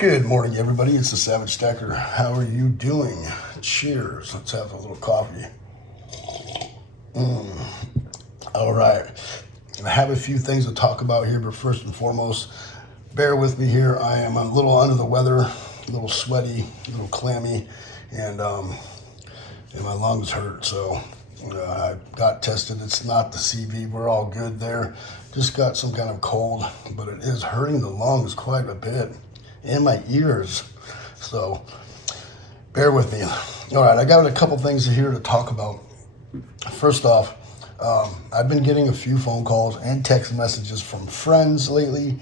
Good morning, everybody. It's the Savage Stacker. How are you doing? Cheers. Let's have a little coffee. All right. I have a few things to talk about here, but first and foremost, bear with me here. I am a little under the weather, a little sweaty, a little clammy, and my lungs hurt. So I got tested. It's not the CV. We're all good there. Just got some kind of cold, but it is hurting the lungs quite a bit. And my ears. So bear with me. All right, I got a couple things here to talk about. First off, I've been getting a few phone calls and text messages from friends lately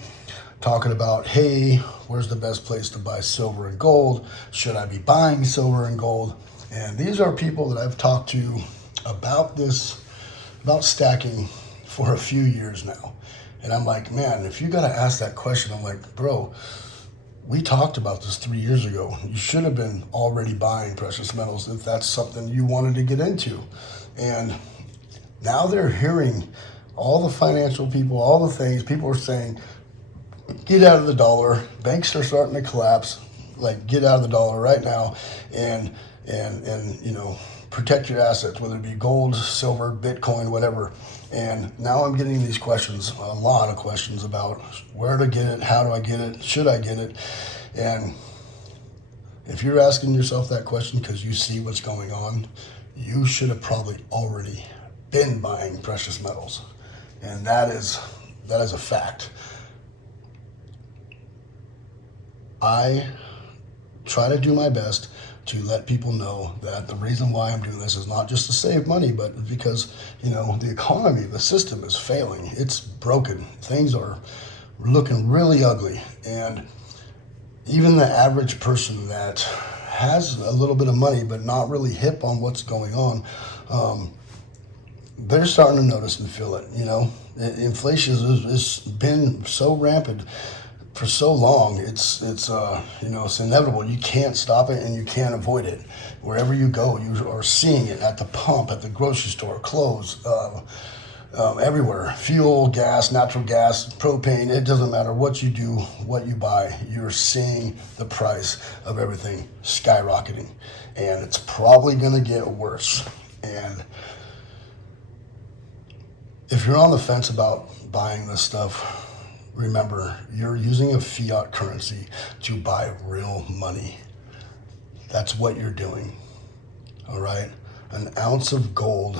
talking about, hey, where's the best place to buy silver and gold? Should I be buying silver and gold? And these are people that I've talked to about this, about stacking for a few years now. And I'm like, man, if you got to ask that question, I'm like, bro, we talked about this 3 years ago. You should have been already buying precious metals if that's something you wanted to get into. And now they're hearing all the financial people, all the things. People are saying, get out of the dollar. Banks are starting to collapse. Like, get out of the dollar right now and protect your assets, whether it be gold, silver, Bitcoin, whatever. And now I'm getting these questions, a lot of questions about where to get it, how do I get it, should I get it? And if you're asking yourself that question because you see what's going on, you should have probably already been buying precious metals. And that is a fact. I try to do my best to let people know that the reason why I'm doing this is not just to save money, but because, the economy, the system is failing. It's broken. Things are looking really ugly. And even the average person that has a little bit of money but not really hip on what's going on, they're starting to notice and feel it. Inflation has been so rampant for so long. It's inevitable. You can't stop it and you can't avoid it. Wherever you go, you are seeing it at the pump, at the grocery store, clothes, everywhere. Fuel, gas, natural gas, propane. It doesn't matter what you do, what you buy. You're seeing the price of everything skyrocketing, and it's probably going to get worse. And if you're on the fence about buying this stuff, remember, you're using a fiat currency to buy real money. That's what you're doing, all right? An ounce of gold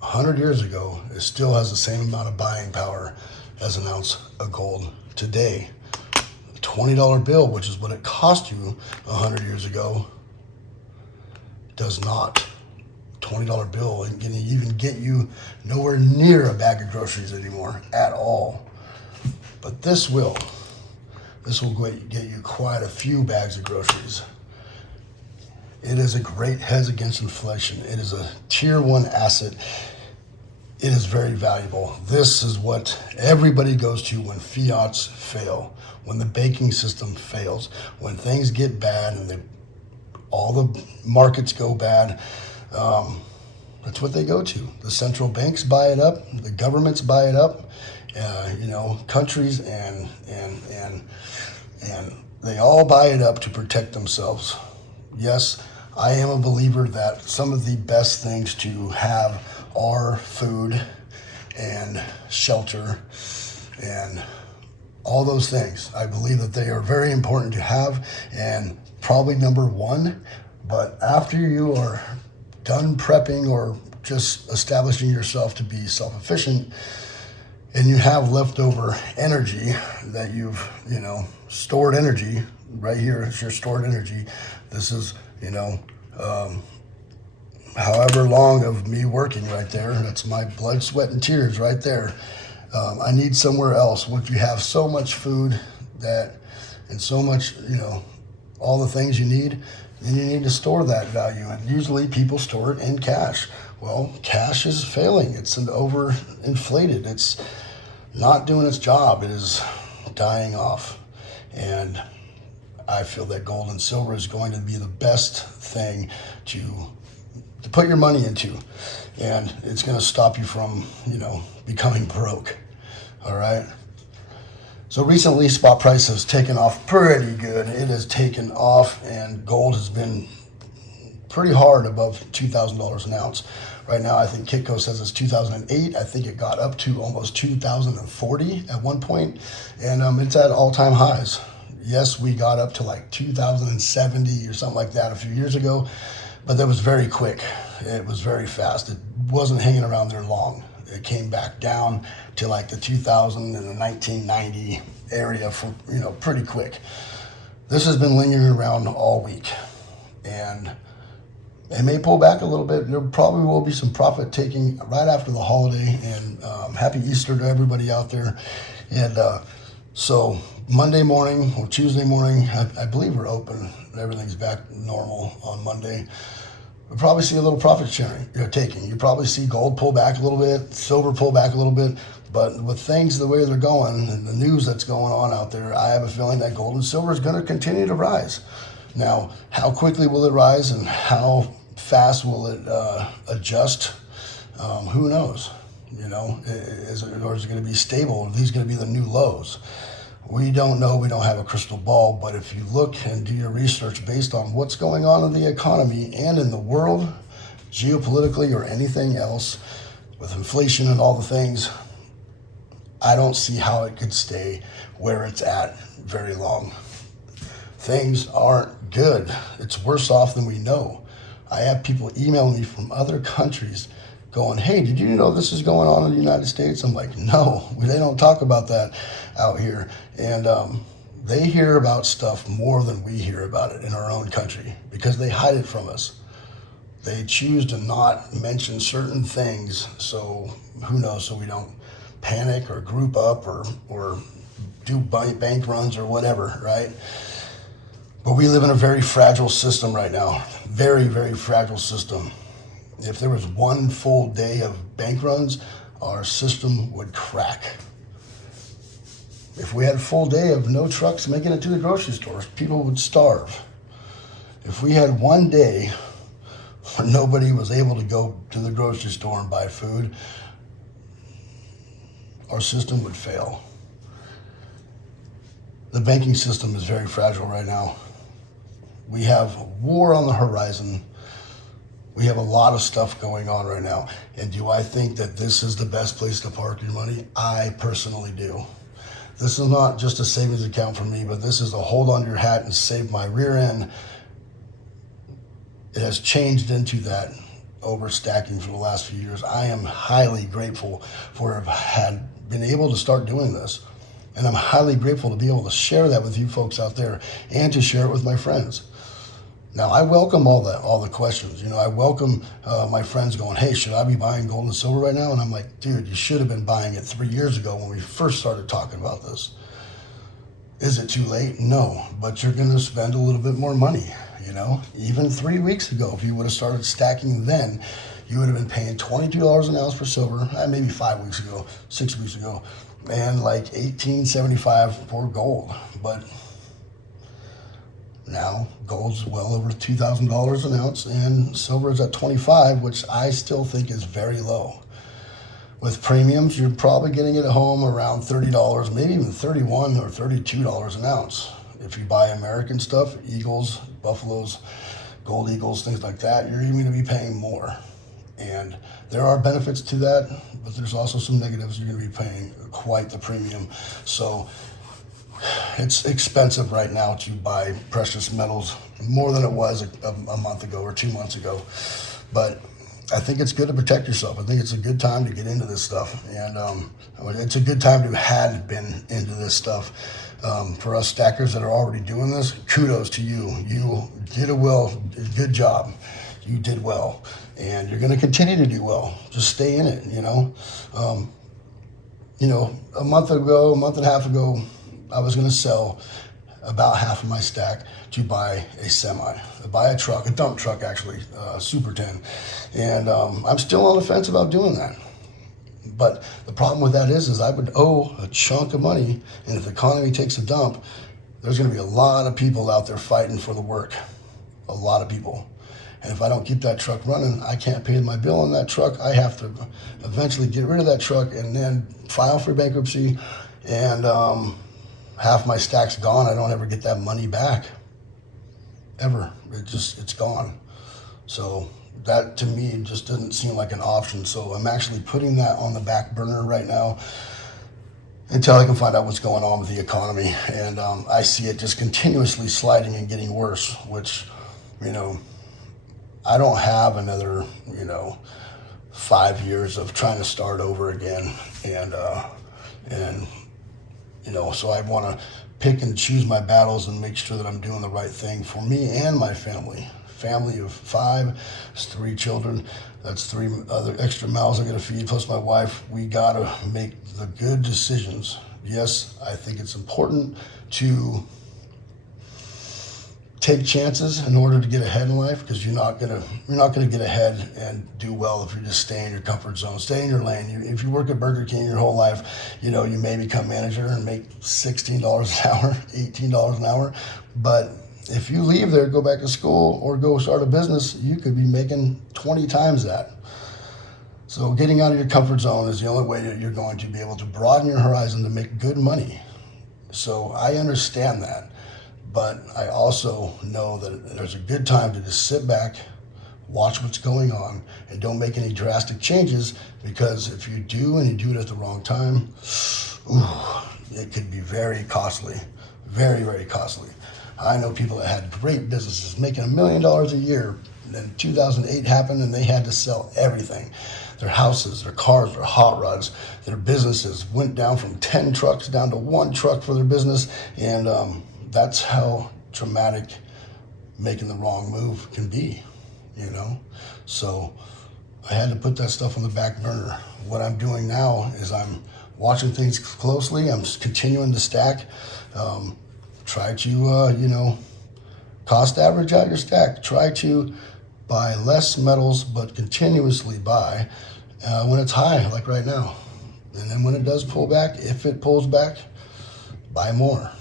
100 years ago, it still has the same amount of buying power as an ounce of gold today. A $20 bill, which is what it cost you 100 years ago, does not. $20 bill ain't gonna even get you nowhere near a bag of groceries anymore at all. But this will get you quite a few bags of groceries. It is a great hedge against inflation. It is a tier 1 asset. It is very valuable. This is what everybody goes to when fiats fail, when the banking system fails, when things get bad and all the markets go bad. That's what they go to. The central banks buy it up. The governments buy it up. Countries and they all buy it up to protect themselves. Yes, I am a believer that some of the best things to have are food and shelter and all those things. I believe that they are very important to have and probably number one. But after you are done prepping or just establishing yourself to be self-efficient and you have leftover energy that you've, stored energy right here, it's your stored energy. This is, however long of me working right there, that's my blood, sweat, and tears right there. I need somewhere else. Once you have so much food and so much, all the things you need, then you need to store that value. And usually people store it in cash. Well, cash is failing. It's overinflated. It's not doing its job. It is dying off. And I feel that gold and silver is going to be the best thing to put your money into. And it's going to stop you from, becoming broke. All right. So recently, spot price has taken off pretty good. It has taken off, and gold has been pretty hard above $2,000 an ounce. Right now, I think Kitco says it's 2008. I think it got up to almost 2040 at one point, and it's at all-time highs. Yes, we got up to like 2070 or something like that a few years ago, but that was very quick. It was very fast. It wasn't hanging around there long. It came back down to like the 2000 and the 1990 area for, pretty quick. This has been lingering around all week, and it may pull back a little bit. There probably will be some profit taking right after the holiday, and happy Easter to everybody out there. And so Monday morning or Tuesday morning, I believe we're open. Everything's back normal on Monday. We'll probably see a little profit sharing, taking. You probably see gold pull back a little bit, silver pull back a little bit, but with things the way they're going and the news that's going on out there, I have a feeling that gold and silver is going to continue to rise. Now, how quickly will it rise and how fast will it adjust? Who knows? Is it going to be stable? Are these going to be the new lows? We don't know. We don't have a crystal ball, but if you look and do your research based on what's going on in the economy and in the world, geopolitically or anything else, with inflation and all the things, I don't see how it could stay where it's at very long. Things aren't good. It's worse off than we know. I have people emailing me from other countries going, hey, did you know this is going on in the United States? I'm like, no, they don't talk about that out here. And they hear about stuff more than we hear about it in our own country because they hide it from us. They choose to not mention certain things, so who knows, so we don't panic or group up or do bank runs or whatever, right? But we live in a very fragile system right now. Very, very fragile system. If there was one full day of bank runs, our system would crack. If we had a full day of no trucks making it to the grocery stores, people would starve. If we had one day where nobody was able to go to the grocery store and buy food, our system would fail. The banking system is very fragile right now. We have war on the horizon. We have a lot of stuff going on right now. And do I think that this is the best place to park your money? I personally do. This is not just a savings account for me, but this is a hold on your hat and save my rear end. It has changed into that overstacking for the last few years. I am highly grateful for have been able to start doing this. And I'm highly grateful to be able to share that with you folks out there and to share it with my friends. Now, I welcome all the questions. I welcome my friends going, hey, should I be buying gold and silver right now? And I'm like, dude, you should have been buying it 3 years ago when we first started talking about this. Is it too late? No, but you're going to spend a little bit more money. Even 3 weeks ago, if you would have started stacking then, you would have been paying $22 an ounce for silver, maybe 5 weeks ago, 6 weeks ago, and like $18.75 for gold. But now gold's well over $2,000 an ounce, and silver is at $25, which I still think is very low. With premiums, you're probably getting it at home around $30, maybe even $31 or $32 an ounce. If you buy American stuff, Eagles, Buffaloes, Gold Eagles, things like that, you're even going to be paying more. And there are benefits to that, but there's also some negatives. You're going to be paying quite the premium. So it's expensive right now to buy precious metals, more than it was a month ago or 2 months ago. But I think it's good to protect yourself. I think it's a good time to get into this stuff. And it's a good time to have been into this stuff. For us stackers that are already doing this, kudos to you. You did good job. You did well. And you're going to continue to do well. Just stay in it, a month and a half ago, I was going to sell about half of my stack to buy a semi, buy a truck, a dump truck actually, Super 10. And I'm still on the fence about doing that. But the problem with that is I would owe a chunk of money, and if the economy takes a dump, there's going to be a lot of people out there fighting for the work, a lot of people. And if I don't keep that truck running, I can't pay my bill on that truck. I have to eventually get rid of that truck and then file for bankruptcy and half my stack's gone. I don't ever get that money back, ever. It's gone. So that to me just doesn't seem like an option. So I'm actually putting that on the back burner right now until I can find out what's going on with the economy. And I see it just continuously sliding and getting worse, which, you know, I don't have another, 5 years of trying to start over again. And so I want to pick and choose my battles and make sure that I'm doing the right thing for me and my family. Family of 5, it's 3 children. That's 3 other extra mouths I got to feed, plus my wife. We got to make the good decisions. Yes, I think it's important to take chances in order to get ahead in life, because you're not gonna get ahead and do well if you just stay in your comfort zone, stay in your lane. If you work at Burger King your whole life, you may become manager and make $16 an hour, $18 an hour, but if you leave there, go back to school, or go start a business, you could be making 20 times that. So getting out of your comfort zone is the only way that you're going to be able to broaden your horizon to make good money. So I understand that, but I also know that there's a good time to just sit back, watch what's going on, and don't make any drastic changes, because if you do and you do it at the wrong time, it could be very costly, very, very costly. I know people that had great businesses making $1 million a year. Then 2008 happened and they had to sell everything. Their houses, their cars, their hot rods, their businesses went down from 10 trucks down to 1 truck for their business. And that's how traumatic making the wrong move can be, So I had to put that stuff on the back burner. What I'm doing now is I'm watching things closely. I'm continuing to stack. Try to, cost average out your stack. Try to buy less metals, but continuously buy when it's high, like right now. And then when it does pull back, if it pulls back, buy more.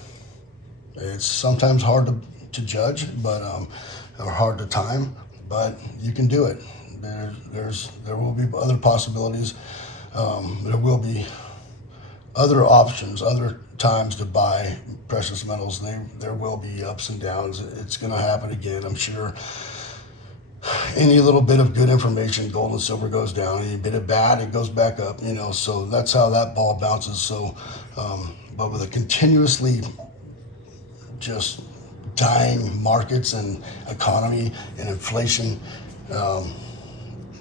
It's sometimes hard to judge, or hard to time, but you can do it. There will be other possibilities. There will be other options, other times to buy precious metals. There will be ups and downs. It's going to happen again, I'm sure. Any little bit of good information, gold and silver goes down. Any bit of bad, it goes back up. So that's how that ball bounces. So, but with a continuously just dying markets and economy and inflation,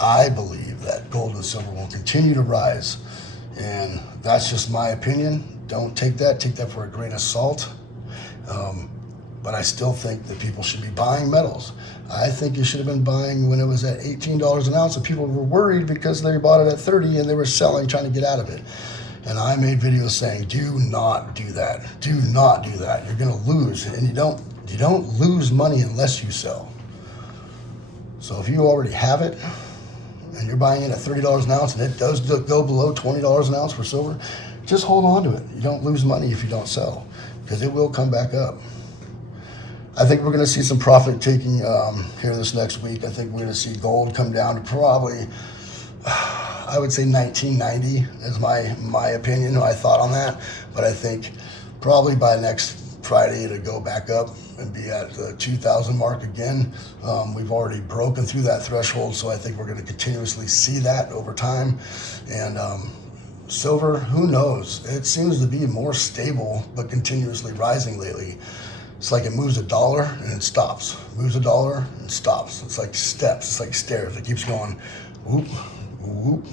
I believe that gold and silver will continue to rise. And that's just my opinion. Don't take that for a grain of salt. But I still think that people should be buying metals. I think you should have been buying when it was at $18 an ounce, and people were worried because they bought it at 30 and they were selling, trying to get out of it. And I made videos saying, do not do that. Do not do that. You're gonna lose. And you don't lose money unless you sell. So if you already have it and you're buying it at $30 an ounce and it does go below $20 an ounce for silver, just hold on to it. You don't lose money if you don't sell, because it will come back up. I think we're going to see some profit taking here this next week. I think we're going to see gold come down to probably, I would say 1990 is my opinion, my thought on that. But I think probably by next Friday it'll go back up and be at the 2,000 mark again. We've already broken through that threshold, so I think we're going to continuously see that over time. And silver, who knows? It seems to be more stable, but continuously rising lately. It's like it moves $1 and it stops. Moves $1 and stops. It's like steps. It's like stairs. It keeps going whoop, whoop,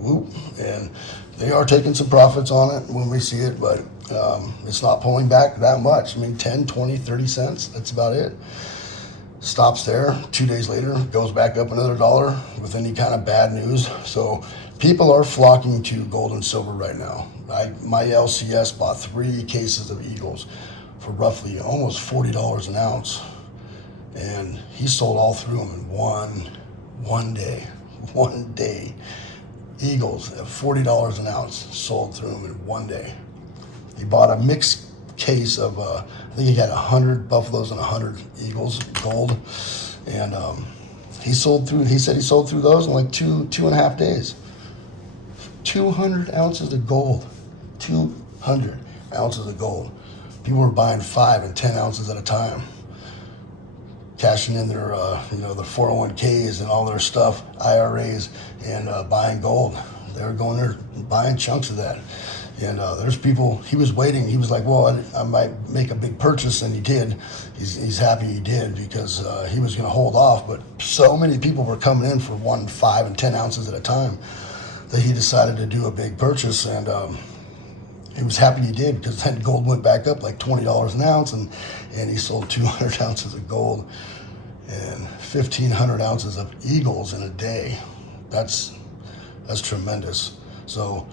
whoop. And they are taking some profits on it when we see it, but it's not pulling back that much. I mean, 10, 20, 30 cents. That's about it. Stops there. 2 days later, goes back up another $1 with any kind of bad news. So people are flocking to gold and silver right now. My LCS bought 3 cases of Eagles for roughly almost $40 an ounce, and he sold all through them in one day. One day, Eagles at $40 an ounce, sold through them in one day. He bought a mixed case of I think he had 100 buffaloes and 100 Eagles gold, and he said he sold through those in like two and a half days. 200 ounces of gold. 200 ounces of gold. People were buying 5 and 10 ounces at a time, cashing in their, their 401ks and all their stuff, IRAs, and buying gold. They were going there buying chunks of that. And there's people, he was waiting. He was like, well, I might make a big purchase, and he did. He's happy he did, because he was going to hold off. But so many people were coming in for 1, 5, and 10 ounces at a time that he decided to do a big purchase. And he was happy he did, because then gold went back up like $20 an ounce, and he sold 200 ounces of gold and 1,500 ounces of eagles in a day. That's tremendous. So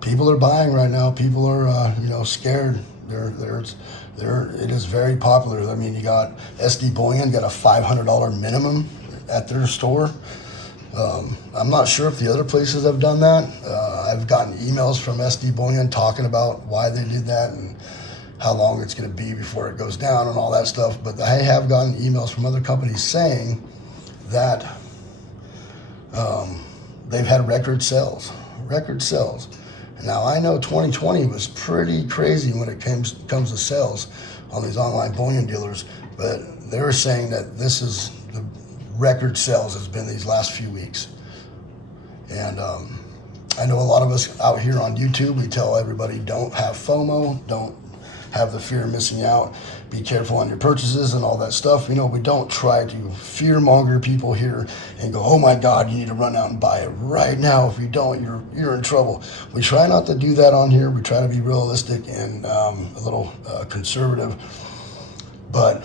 people are buying right now. People are scared. It is very popular. I mean, you got SD Bullion got a $500 minimum at their store. I'm not sure if the other places have done that. I've gotten emails from SD Bullion talking about why they did that and how long it's going to be before it goes down and all that stuff. But I have gotten emails from other companies saying that they've had record sales. Now, I know 2020 was pretty crazy when it comes to sales on these online bullion dealers, but they were saying that this is the record sales has been these last few weeks. And I know a lot of us out here on YouTube, we tell everybody, don't have FOMO, don't have the fear of missing out, be careful on your purchases and all that stuff. We don't try to fear monger people here and go, oh my God, you need to run out and buy it right now. If you don't, you're in trouble. We try not to do that on here. We try to be realistic and a little conservative, but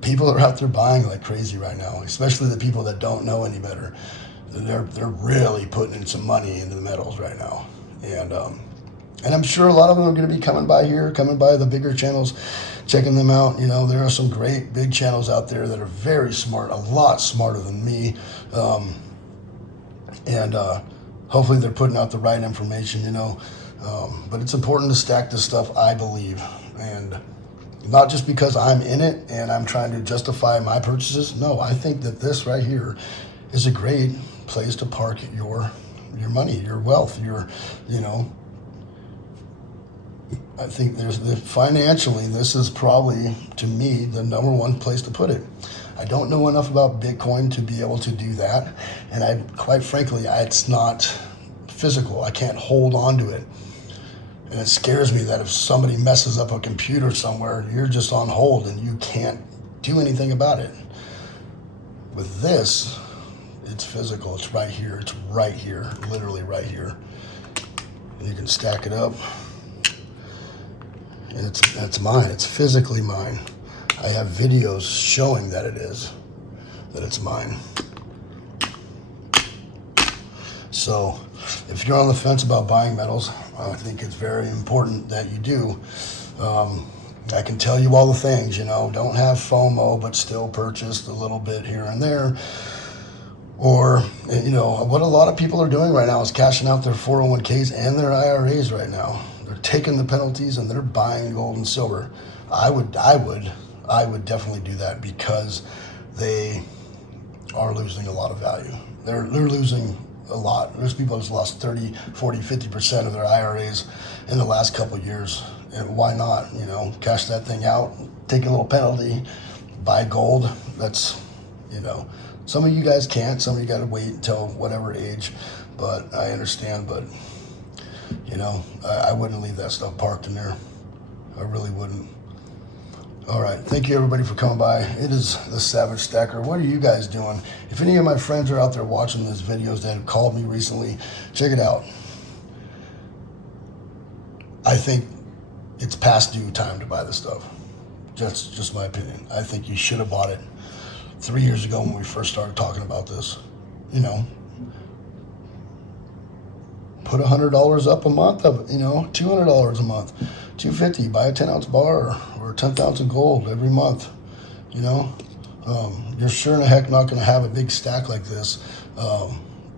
people are out there buying like crazy right now, especially the people that don't know any better. They're really putting in some money into the metals right now. And I'm sure a lot of them are going to be coming by the bigger channels, checking them out. There are some great big channels out there that are very smart, a lot smarter than me. And hopefully they're putting out the right information, but it's important to stack this stuff, I believe. And not just because I'm in it and I'm trying to justify my purchases. No, I think that this right here is a great place to park your money, your wealth, I think financially, this is probably, to me, the number one place to put it. I don't know enough about Bitcoin to be able to do that. And quite frankly, it's not physical. I can't hold on to it. And it scares me that if somebody messes up a computer somewhere, you're just on hold and you can't do anything about it. With this, it's physical. It's right here. It's right here, literally right here. And you can stack it up. And it's mine. It's physically mine. I have videos showing that it's mine. So if you're on the fence about buying metals, I think it's very important that you do. I can tell you all the things, don't have FOMO, but still purchase a little bit here and there. Or, what a lot of people are doing right now is cashing out their 401ks and their IRAs right now. They're taking the penalties and they're buying gold and silver. I would definitely do that, because they are losing a lot of value. They're losing a lot. There's people that's lost 30, 40, 50% of their IRAs in the last couple of years. And why not, cash that thing out, take a little penalty, buy gold. That's, some of you guys can't, some of you got to wait until whatever age, but I understand. But, I wouldn't leave that stuff parked in there. I really wouldn't. All right. Thank you, everybody, for coming by. It is the Savage Stacker. What are you guys doing? If any of my friends are out there watching these videos that have called me recently, check it out. I think it's past due time to buy this stuff. Just my opinion. I think you should have bought it 3 years ago when we first started talking about this. Put $100 up a month of, $200 a month, $250, buy a 10-ounce bar or a 10th ounce of gold every month. You're sure in the heck not going to have a big stack like this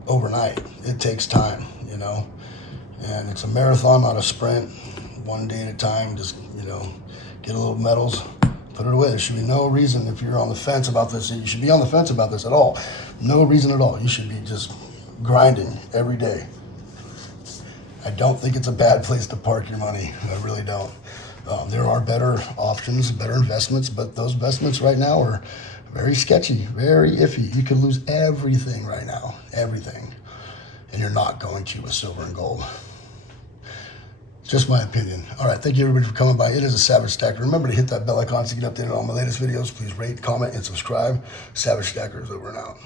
overnight. It takes time, and it's a marathon, not a sprint. One day at a time. Just, get a little metals, put it away. There should be no reason, if you're on the fence about this, you should be on the fence about this at all. No reason at all. You should be just grinding every day. I don't think it's a bad place to park your money. I really don't. There are better options, better investments, but those investments right now are very sketchy, very iffy. You could lose everything right now, everything. And you're not going to with silver and gold. Just my opinion. All right, thank you everybody for coming by. It is a Savage Stacker. Remember to hit that bell icon to get updated on all my latest videos. Please rate, comment, and subscribe. Savage Stacker is over and out.